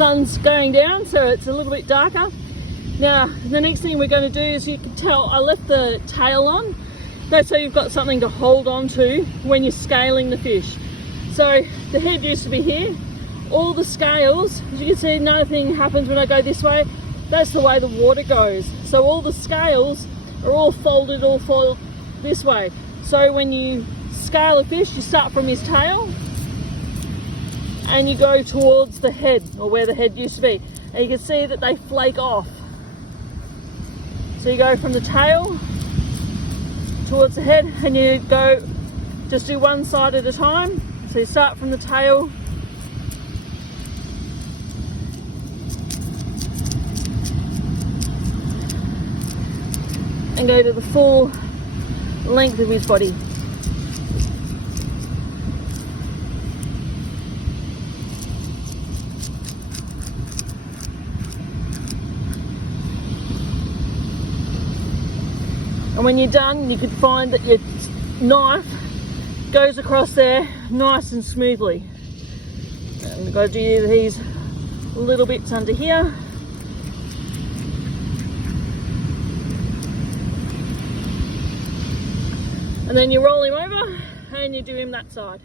sun's going down, so it's a little bit darker. Now, the next thing we're going to do is, you can tell I left the tail on. That's so you've got something to hold on to when you're scaling the fish. So the head used to be here. All the scales, as you can see, nothing happens when I go this way. That's the way the water goes. So all the scales are all folded this way. So when you scale a fish, you start from his tail and you go towards the head, or where the head used to be. And you can see that they flake off. So you go from the tail towards the head, and you go, just do one side at a time. So you start from the tail, and go to the full length of his body. And when you're done, you can find that your knife goes across there nice and smoothly. And we've got to do these little bits under here. And then you roll him over and you do him that side.